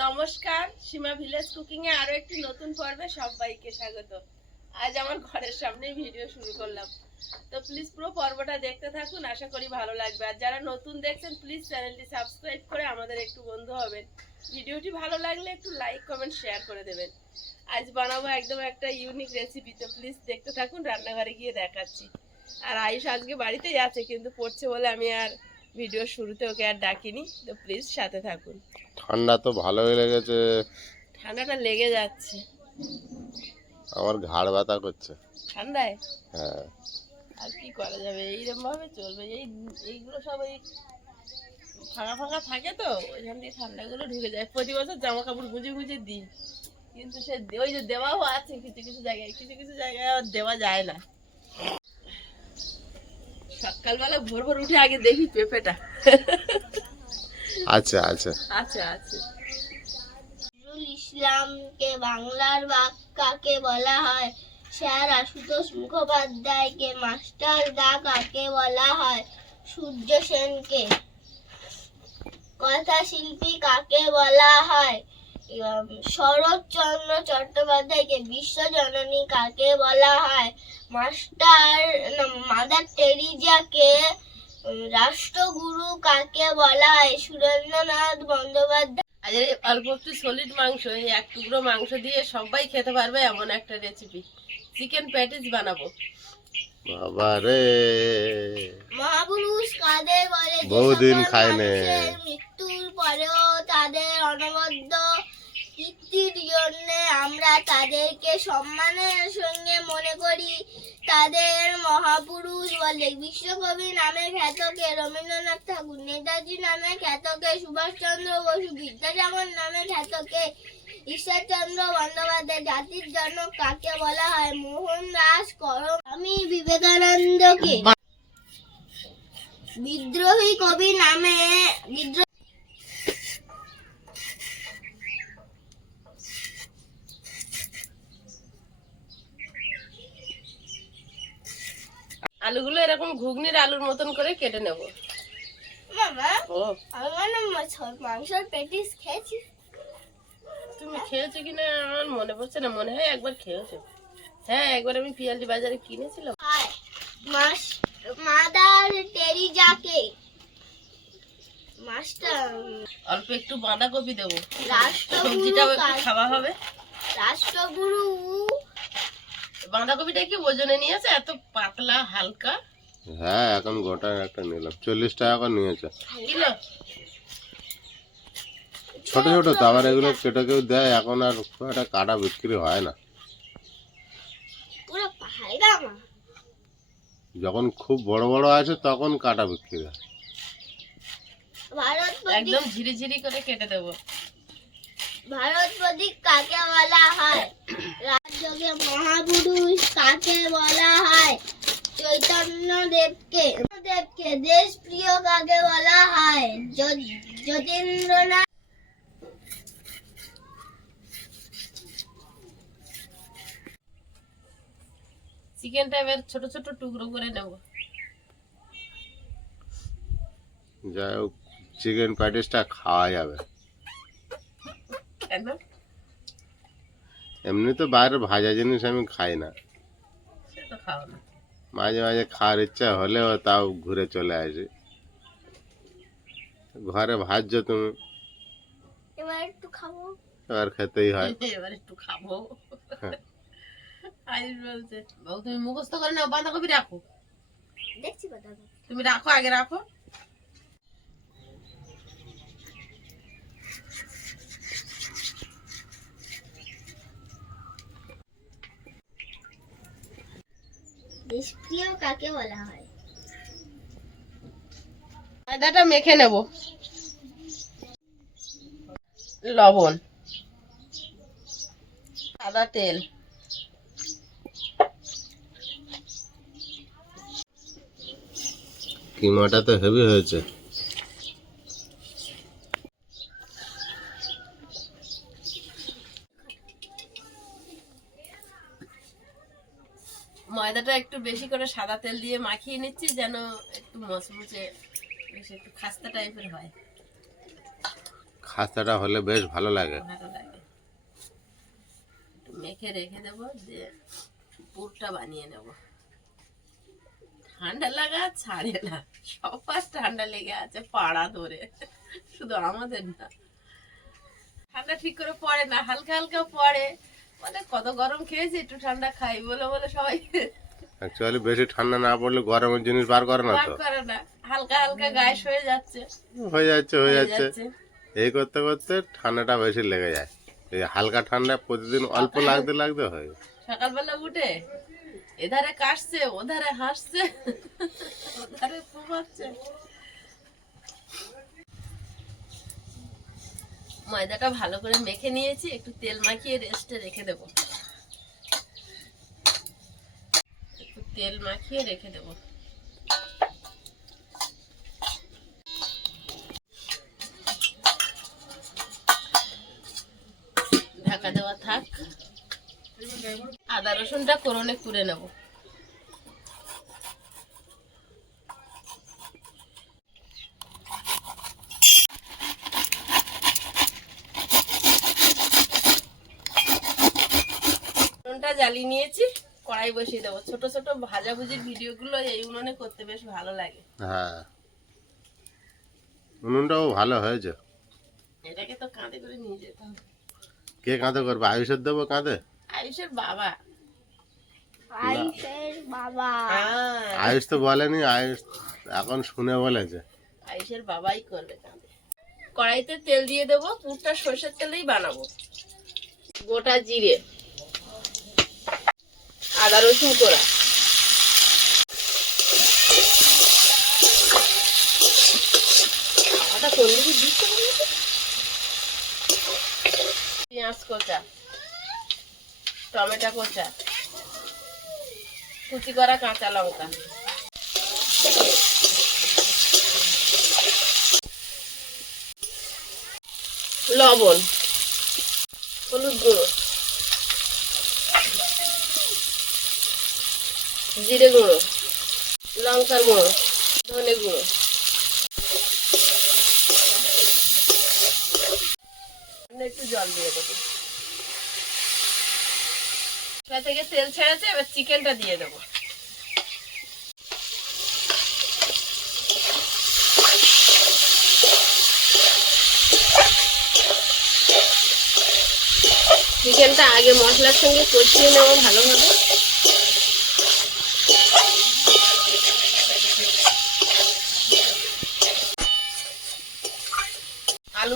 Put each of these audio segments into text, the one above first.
নমস্কার, সীমা village cooking এ আরও একটি নতুন পর্বে সবাইকে স্বাগত। আজ আমার ঘরের সামনে ভিডিও শুরু করলাম। তো প্লিজ পুরো পর্বটা দেখতে থাকুন, আশা করি ভালো লাগবে। আর যারা নতুন দেখছেন প্লিজ চ্যানেলটি সাবস্ক্রাইব করে আমাদের একটু বন্ধু হবেন। ভিডিওটি ভালো লাগলে একটু লাইক কমেন্ট শেয়ার করে দেবেন। আজ বানাবো একদম একটা ইউনিক রেসিপি তো প্লিজ দেখতে থাকুন, রান্নাঘরে গিয়ে দেখাচ্ছি। আর আয়ুষ আজকে বাড়িতেই আছে, কিন্তু পড়ছে বলে আমি আর ভিডিও শুরুতে ওকে আর ডাকিনি তো প্লিজ সাথে থাকুন। ঠান্ডা তো ভালোই লেগেছে। ঠান্ডাটা লেগে যাচ্ছে। আমার ঘাড় ব্যথা করছে। ঠান্ডায়? হ্যাঁ। আর কি করা যাবে? এইরকম ভাবে চলবে। এই এইগুলো সব এই ফাঁকা ফাঁকা থাকে তো ওইখান দিয়ে ঠান্ডাগুলো ঢুকে যায়। প্রতি বছর জামা কাপড় গুঁজে গুঁজে দিই। কিন্তু সে ওই যে দেওয়াও আছে কিছু কিছু জায়গায় কিছু কিছু জায়গায় দেওয়া যায় না। সকালবেলা ভোর ভোর উঠে আগে দেখি পেঁপেটা। আচ্ছা আচ্ছা। আছে নজরুল ইসলামকে বাংলার বাক কাকে বলা হয়? স্যার আশুতোষ মুখোপাধ্যায়কে মাস্টার দা কাকে বলা হয়? সূর্য সেনকে। কথা শিল্পী কাকে বলা হয়? শরৎচন্দ্র চট্টোপাধ্যায়কে বিশ্বজননী কাকে বলা হয়? মাস্টার মাদার টেরিজাকে রাষ্ট্রগুরু কাকে বলা হয়? সুরেন্দ্রনাথ বন্দ্যোপাধ্যায়। আজ অল্প একটু সলিড মাংস এই এক টুকরো মাংস দিয়ে সবাই খেতে পারবে এমন একটা রেসিপি চিকেন প্যাটিস বানাবো। বাবা রে। মহাপুরুষ কাদের বলে বহুদিন সকল খায় নে। মৃত্যুর পরেও তাদের অনবদ্য জন্য আমরা তাদেরকে সম্মানের সঙ্গে মনে করি। তাদের মহাপুরুষ বলে বিশ্বকবি নামে খ্যাতকে রবীন্দ্রনাথ ঠাকুর, নেতাজি নামে খ্যাতকে সুভাষচন্দ্র বসু, বিদ্যাসাগর নামে খ্যাতকে ঈশ্বরচন্দ্র বন্দ্যোপাধ্যায়। জাতির জনক কাকে বলা হয়? মোহন করম আমি বিবেকানন্দকে। বিদ্রোহী কবি নামে বিদ্রোহ আলুগুলো এরকম ঘুগনির আলুর মতন করে কেটে নেব। মাংসের পেটিস খেয়েছি। তুমি খেয়েছো কিনা আমার মনে পড়ছে না মনে হয় একবার খেয়েছো। হ্যাঁ একবার আমি পিয়ালি বাজারে কিনেছিলাম। মাস মাদার টেরিজাকে মাস্টার অল্প একটু বাঁধাকপি দেবো। রাষ্ট্রগুরু সবজিটাও একটু কার- খাওয়া হবে। রাষ্ট্রগুরু বাঁধাকপিটা কি ওজনে নিয়েছে? এত পাতলা হালকা? হ্যাঁ এখন গোটা একটা নিলাম। চল্লিশ টাকা করে নিয়েছে। কিলো? ছোট ছোট তো আবার এগুলো কেটে কেউ দেয় এখন আর খুব একটা কাটা বিক্রি হয় না। পুরো পাহাড়ি দামা যখন খুব বড় বড় আছে তখন কাটা বিক্রি হয়। একদম ঝিরি ঝিরি করে কেটে দেবো। ভারত প্রতীক কাকে বলা হয় রাজ্যকে মহাপুরুষ কাকে বলা হয় চৈতন্য দেবকে দেবকে দেশ প্রিয় কাকে বলা হয় য- যতীন্দ্রনাথ চিকেনটা এবার ছোট ছোট টুকরো করে নেব। যাই হোক চিকেন প্যাটিসটা খাওয়া যাবে। কেন এমনি তো বাইরের ভাজা জিনিস আমি খাই না। সে তো খাও না। মাঝে মাঝে খাওয়ার ইচ্ছা হলেও তাও ঘুরে চলে আসি। ঘরে ভাজছো তুমি? এবার একটু খাব। এবার খেতেই হয়। এবার একটু খাব। বলছে বাবু তুমি মুখস্থ করে নাও বাঁধাকপি রাখো। দেখছি তুমি রাখো আগে রাখো। প্রিয় কাকে বলা হয়? ময়দাটা মেখে নেব। লবণ। সাদা তেল। কিমাটা তো হেভি হয়েছে ময়দাটা একটু বেশি করে সাদা তেল দিয়ে মাখিয়ে নিচ্ছি যেন একটু মচমচে বেশ একটু খাস্তা টাইপের হয়। খাস্তাটা হলে বেশ ভালো লাগে। ভালো লাগে। একটু মেখে রেখে দেবো দিয়ে পুরটা বানিয়ে নেব। ঠান্ডা লাগা ছাড়ে না সবার ঠান্ডা লেগে আছে পাড়া ধরে শুধু আমাদের না। ঠান্ডা ঠিক করে পড়ে না হালকা হালকা পড়ে। মানে কত গরম খেয়েছি একটু ঠান্ডা খাই বলে বলে সবাই অ্যাকচুয়ালি বেশি ঠান্ডা না পড়লে গরমের জিনিস বার করে না তো। করে না। হালকা হালকা গায়ে হয়ে যাচ্ছে। হয়ে যাচ্ছে হয়ে যাচ্ছে। যাচ্ছে। এই করতে করতে ঠান্ডাটা বেশি লেগে যায়। এই হালকা ঠান্ডা প্রতিদিন অল্প লাগতে লাগতে হয়। সকালবেলা উঠে এধারে কাশছে ওধারে হাসছে ওধারে ঘুমাচ্ছে। ময়দাটা ভালো করে মেখে নিয়েছি একটু তেল মাখিয়ে রেস্টে রেখে দেব। তেল মাখিয়ে রেখে দেব। ঢাকা দেওয়া থাক। আদা রসুনটা করনে কুড়ে নেব। জ্বালিয়ে নিয়েছি। কড়াই বসিয়ে দেবো। ছোট ছোট ভাজাভুজির ভিডিওগুলো এই উনুনে করতে বেশ ভালো লাগে। হ্যাঁ। উনুনটাও ভালো হয়েছে। এটাকে তো কাঁধে করে নিয়ে যেতে হবে। কে কাঁধে করবে? আয়ুষের দেবো কাঁধে? আয়ুষের বাবা। বাবা। আয়ুষ তো বলেনি আয়ুষ এখন শুনে বলেছে। আয়ুষের বাবাই করবে কাঁধে। কড়াইতে তেল দিয়ে দেবো পুরটা সর্ষের তেলেই বানাবো। গোটা জিরে। আদা রসুন করা আটা দিকে দিচ্ছে পেঁয়াজ কোচা, টমেটো কোচা, কুচি করা কাঁচা লঙ্কা। লবণ, হলুদ গুঁড়ো। জিরে গুঁড়ো লঙ্কার গুঁড়ো ধনে গুঁড়ো। একটু জল দিয়ে দেবো। থেকে তেল ছেড়েছে এবার চিকেনটা দিয়ে দেবো। চিকেনটা আগে মশলার সঙ্গে কষিয়ে নেব ভালোভাবে।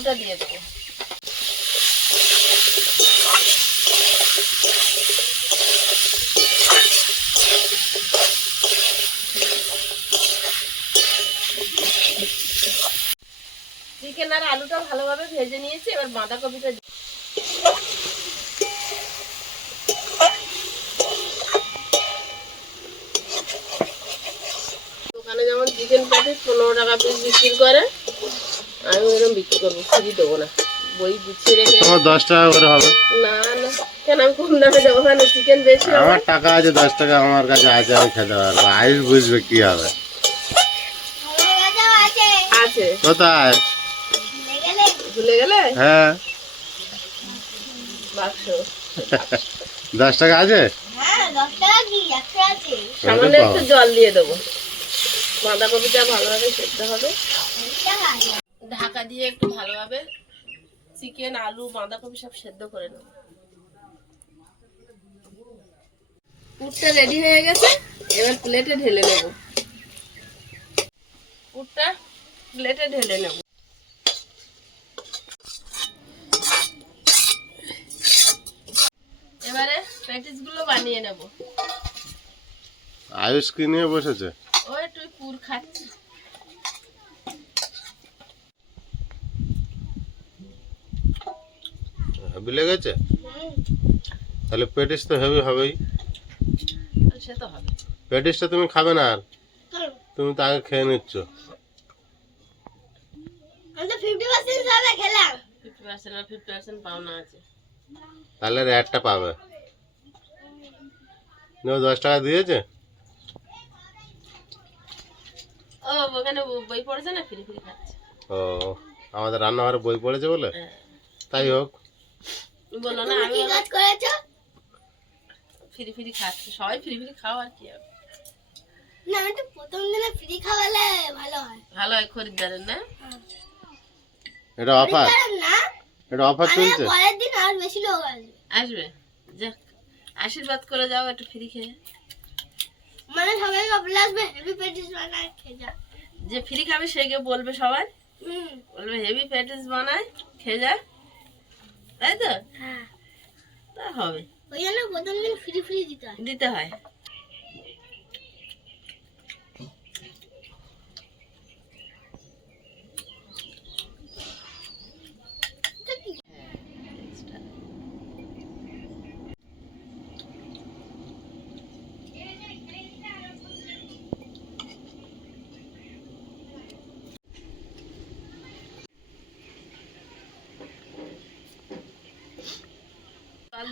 আলুটা দিয়ে দেবো। চিকেন আর আলুটা ভালোভাবে ভেজে নিয়েছি, এবার বাঁধাকপিটা দোকানে যেমন চিকেন প্যাটিস পনেরো টাকা পিস বিক্রি করে আমি এরকম বিক্রি করব দেবো না। বই গুছিয়ে রেখে আমার দশ টাকা করে হবে। না না। কেন আমি কম দামে দেবো? কেন চিকেন বেশি আমার টাকা আছে দশ টাকা আমার কাছে আছে আমি খেতে পারব। আয়ুষ বুঝবে কি হবে। আছে। কোথায়? ভুলে গেলে? হ্যাঁ। বাক্স। দশ টাকা আছে? সামান্য একটু জল দিয়ে দেবো। বাঁধাকপিটা ভালোভাবে সেদ্ধ হবে। ঢাকা দিয়ে একটু ভালোভাবে চিকেন আলু বাঁধাকপি সব সেদ্ধ করে নেব। পুরটা রেডি হয়ে গেছে এবার প্লেটে ঢেলে নেব। পুরটা প্লেটে ঢেলে নেব। এবারে প্যাটিসগুলো বানিয়ে নেব। আয়ুষ কি নিয়ে বসেছে। ও একটু পুর খাচ্ছে হেভি লেগেছে? তাহলে পেটিস তো হেভি হবেই। পেটিসটা তুমি খাবে না আর? তুমি তো আগে খেয়ে নিচ্ছ। তাহলে একটা পাবে। ও দশ টাকা দিয়েছে? ও ওখানে বই পড়েছে না? ফিরে ফিরে খাচ্ছে। ও আমাদের রান্নাঘরে বই পড়েছে বলে? হ্যাঁ। তাই হোক। বলল না আমি কাজ করেছ? ফ্রি ফ্রি খাচ্ছি। সবাই ফ্রি ফ্রি খাও আর কি না আমি তো প্রথম দিনে ফ্রি খাওয়ালে ভালো হয়। ভালো হয় খরিদ্দারের না? এটা অফার না। এটা অফার মানে চলছে? পরের দিন আর বেশি লোক আসবে। আসবে? যাক আশীর্বাদ করে যাও একটু ফ্রি খেয়ে। মানে সবাই আসবে হেভি পেটিস বানায় খেয়ে যা। যে ফ্রি খাবে সে গিয়ে বলবে সবাই। হুম। বলবে হেভি প্যাটিস বানায় খেয়ে যা। তাই তো? হ্যাঁ। তা হবে। ওই জন্য প্রথম দিন ফ্রি ফ্রি দিতে হয়। দিতে হয়।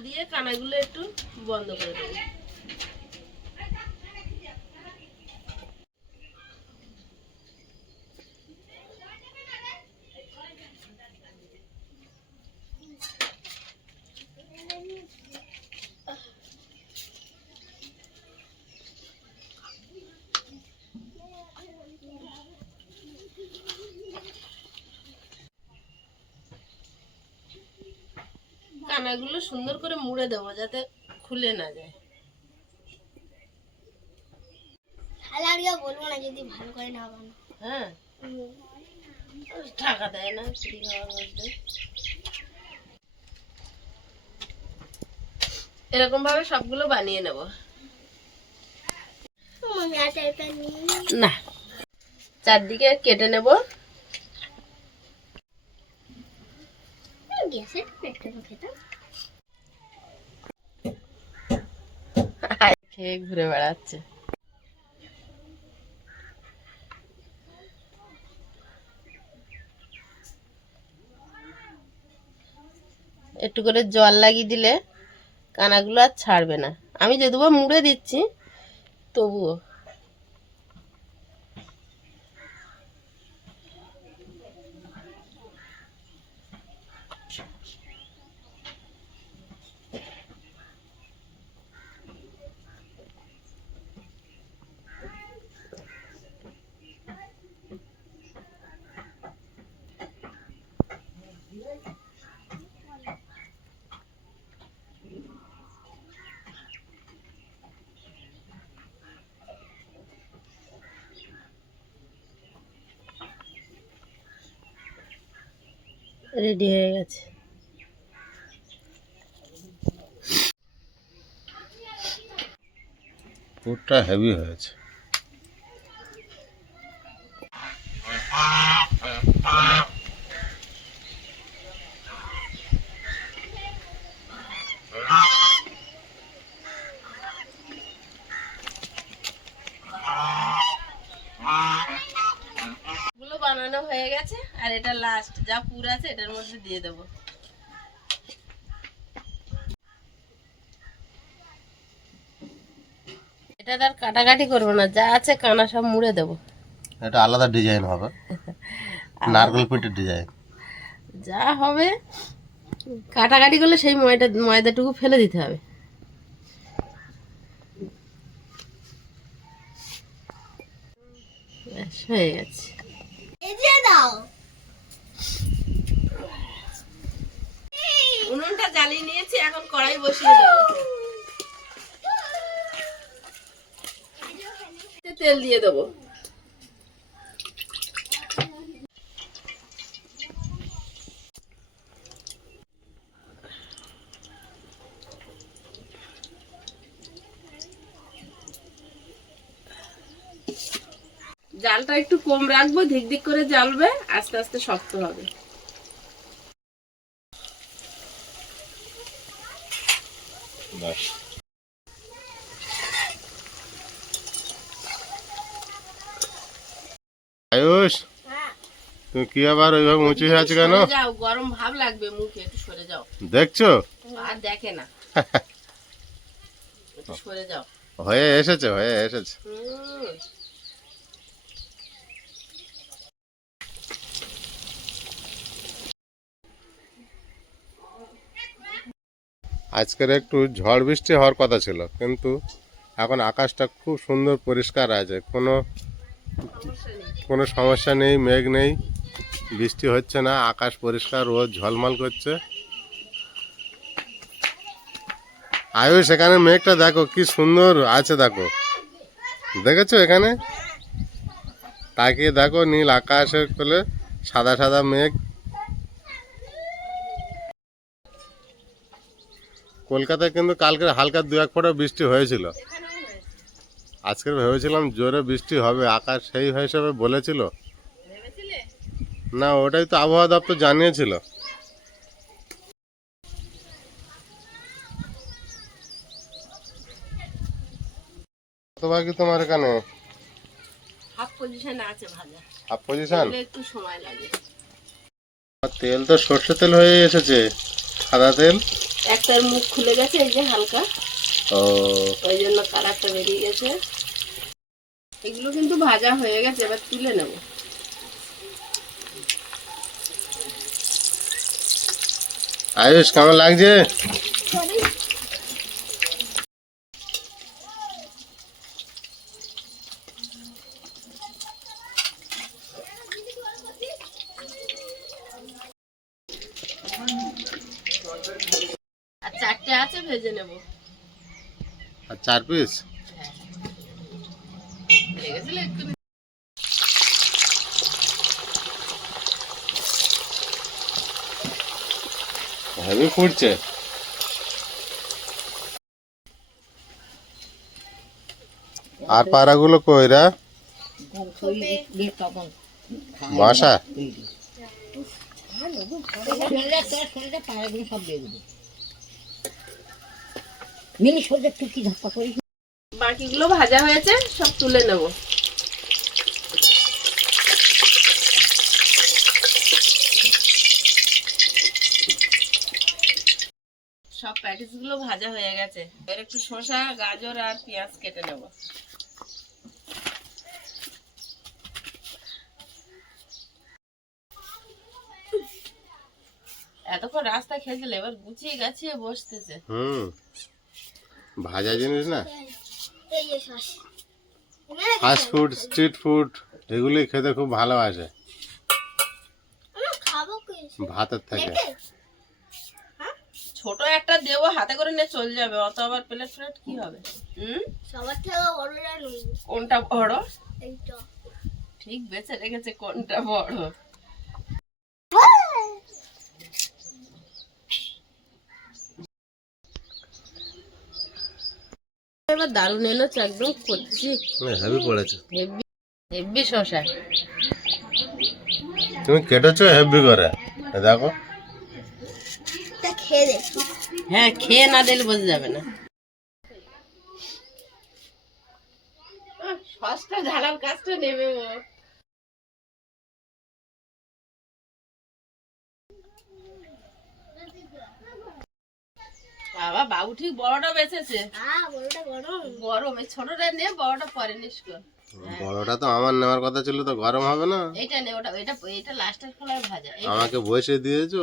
দিয়ে কানাগুলো একটু বন্ধ করে দেবো। কানাগুলো সুন্দর করে মুড়ে দেবো যাতে খুলে না যায়। তাহলে বলব না যদি ভালো করে না বানো। হ্যাঁ? টাকা দেয় না ফ্রি খাওয়ার মধ্যে এরকম ভাবে সবগুলো বানিয়ে নেব। না। চারদিকে কেটে নেব। গ্যাসের পেটটা খেতাম। খেয়ে ঘুরে বেড়াচ্ছে। একটু করে জল লাগিয়ে দিলে কানাগুলো আর ছাড়বে না। আমি যদিও মুড়ে দিচ্ছি, তবুও। রেডি হয়ে গেছে। পুরটা হেভি হয়েছে গুলো বানানো হয়ে গেছে আর এটা লাস্ট যা পুর আছে এটার মধ্যে দিয়ে দেবো এটা আর কাটাকাটি করব না। যা আছে কানা সব মুড়ে দেবো। এটা আলাদা ডিজাইন হবে। নারকেল পিঠের ডিজাইন যা হবে কাটাকাটি করলে সেই ময়দা ময়দাটুকু ফেলে দিতে হবে। ব্যাস হয়ে গেছে। দাও। উনুনটা জ্বালিয়ে নিয়েছি, এখন কড়াই বসিয়ে দেবো। তেল দিয়ে দেবো। জালটা একটু কম রাখব, ধিক ধিক করে জ্বালবে, আস্তে আস্তে শক্ত হবে। আয়ুষ হ্যাঁ। তুমি কি আবার ওইভাবে উঁচু হয়ে আছো কেন? গরম ভাব লাগবে মুখে একটু সরে যাও। দেখছ? আর দেখে না। হয়ে এসেছে হয়ে এসেছে। আজকের একটু ঝড় বৃষ্টি হওয়ার কথা ছিল কিন্তু এখন আকাশটা খুব সুন্দর পরিষ্কার আছে। কোনো কোনো সমস্যা নেই, মেঘ নেই, বৃষ্টি হচ্ছে না, আকাশ পরিষ্কার, রোদ ঝলমল করছে। আয়ু সেখানে মেঘটা দেখো, কি সুন্দর আছে দেখো। দেখেছ এখানে? তাকিয়ে দেখো নীল আকাশের কোলে সাদা সাদা মেঘ। কলকাতায় কিন্তু কালকে হালকা দু এক ফোঁটা বৃষ্টি হয়েছিল। আজকে ভেবেছিলাম জোরে বৃষ্টি হবে আকাশ সেই হিসাবে বলেছিল। না ওটাই তো আবহাওয়া দপ্তর জানিয়েছিল। বাকি তোমার এখানে? হাফ পজিশনে আছে ভাজা হাফ পজিশন একটু সময় লাগে। তেল তো সর্ষে তেল হয়ে এসেছে। সাদা তেল? একটার মুখ খুলে গেছে এই যে হালকা। ও। ওই জন্য কালারটা বেরিয়ে গেছে। এগুলো কিন্তু ভাজা হয়ে গেছে এবার তুলে নেব। আয়ুষ কেমন লাগছে? আর চারটে আছে ভেজে নেব। আর চার পিস লেগেছিল একটু হেভি ফুটছে। আর পাড়াগুলো কইরা বাসা? মিনি সরষে টুকি ধাপ্পা করি বাকিগুলো ভাজা হয়েছে, সব তুলে নেব। সব প্যাটিসগুলো ভাজা হয়ে গেছে। এবার একটু শসা, গাজর আর পেঁয়াজ কেটে নেব। এতক্ষণ রাস্তা খেয়েছিল এবার গুছিয়ে গাছিয়ে বসতেছে। হুম, ভাজা জিনিস না। ফাস্ট ফুড স্ট্রিট ফুড এগুলি খেতে খুব ভালোবাসে। ভাতের থেকে। ছোট একটা দেবো হাতে করে নিয়ে চলে যাবে। অত আবার প্লেট ফ্লেট কি হবে? হুম? সবার থেকে বড়টা কোনটা বড়? ঠিক বেছে রেখেছে কোনটা বড়? এবার দারুণ এলো একদম করছি। হেভি পড়েছে। হেভি হেভি শশা। তুমি কেটেছো হেভি করে? দেখো। খেয়ে হ্যাঁ খেয়ে না দিলে বোঝা যাবে না। সসটা ঝালার কাজটা নেবে ও। বাবা বাবু ঠিক বড়টা বেঁচেছে। হ্যাঁ গরম। এই ছোটটা নিয়ে বড়টা পরে নিস বড়টা তো আমার নেওয়ার কথা ছিল তো গরম হবে না? এইটা নে ওটা এটা এটা লাস্টের খোলায় ভাজা। আমাকে বসে দিয়েছ?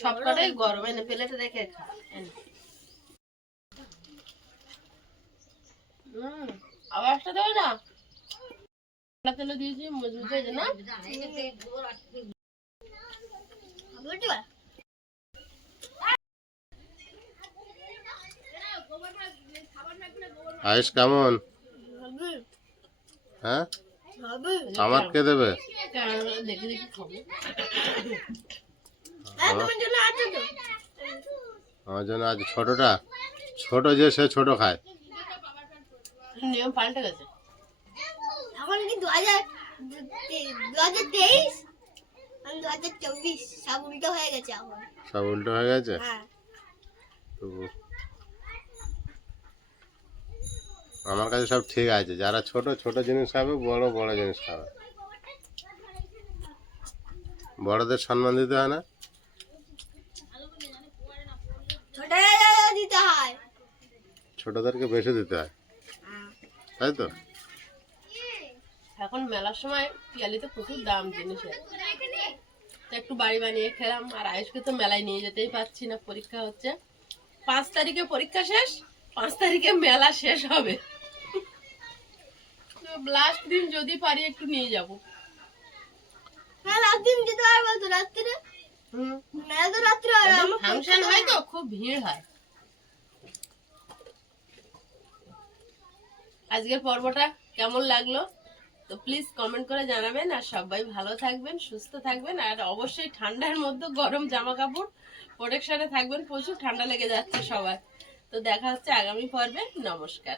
সবকটাই গরম এনে প্লেটে রেখে খা। হুম দেবে না? তেলে দিয়েছি মজবুত হয়েছে না? আয়ুষ কেমন? হ্যাঁ? আমার কে দেবে? দেখে দেখে খাব হ্যাঁ তোমার জন্য আছে আমার জন্য আজ ছোটটা। ছোট যে সে ছোট খায়। নিয়ম পাল্টে গেছে। এখন কি দু হাজার দু হাজার তেইশ? দু হাজার চব্বিশ। সব উল্টো হয়ে গেছে এখন। সব উল্টো হয়ে গেছে? হ্যাঁ। তবু আমার কাছে সব ঠিক আছে। যারা ছোট ছোট জিনিস খাবে, বড় বড় জিনিস খাবে। বড়দের সম্মান দিতে হয় না? ছোটদেরকে বেশি দিতে হয়। তাই তো? এখন মেলার সময় পিয়ালিতে প্রচুর দাম জিনিসের একটু বাড়ি বানিয়ে খেলাম, আর আয়ুষকে তো মেলায় নিয়ে যেতেই পারছি না, পরীক্ষা হচ্ছে। পাঁচ তারিখে পরীক্ষা শেষ, পাঁচ তারিখে মেলা শেষ হবে। লাস্ট দিন যদি পারি একটু নিয়ে যাব। হ্যাঁ রাত্রি যেতে পারব তো রাত্রিরে? মেলা তো রাত্রে ফাংশন হয় তো খুব ভিড় হয়। আজকের পর্বটা কেমন লাগল? তো প্লিজ কমেন্ট করে জানাবেন আর সবাই ভালো থাকবেন সুস্থ থাকবেন আর অবশ্যই ঠান্ডার মধ্যে গরম জামা কাপড় প্রোটেকশনে থাকবেন প্রচুর ঠান্ডা লেগে যাচ্ছে সবার। তো দেখা হচ্ছে আগামী পর্বে নমস্কার।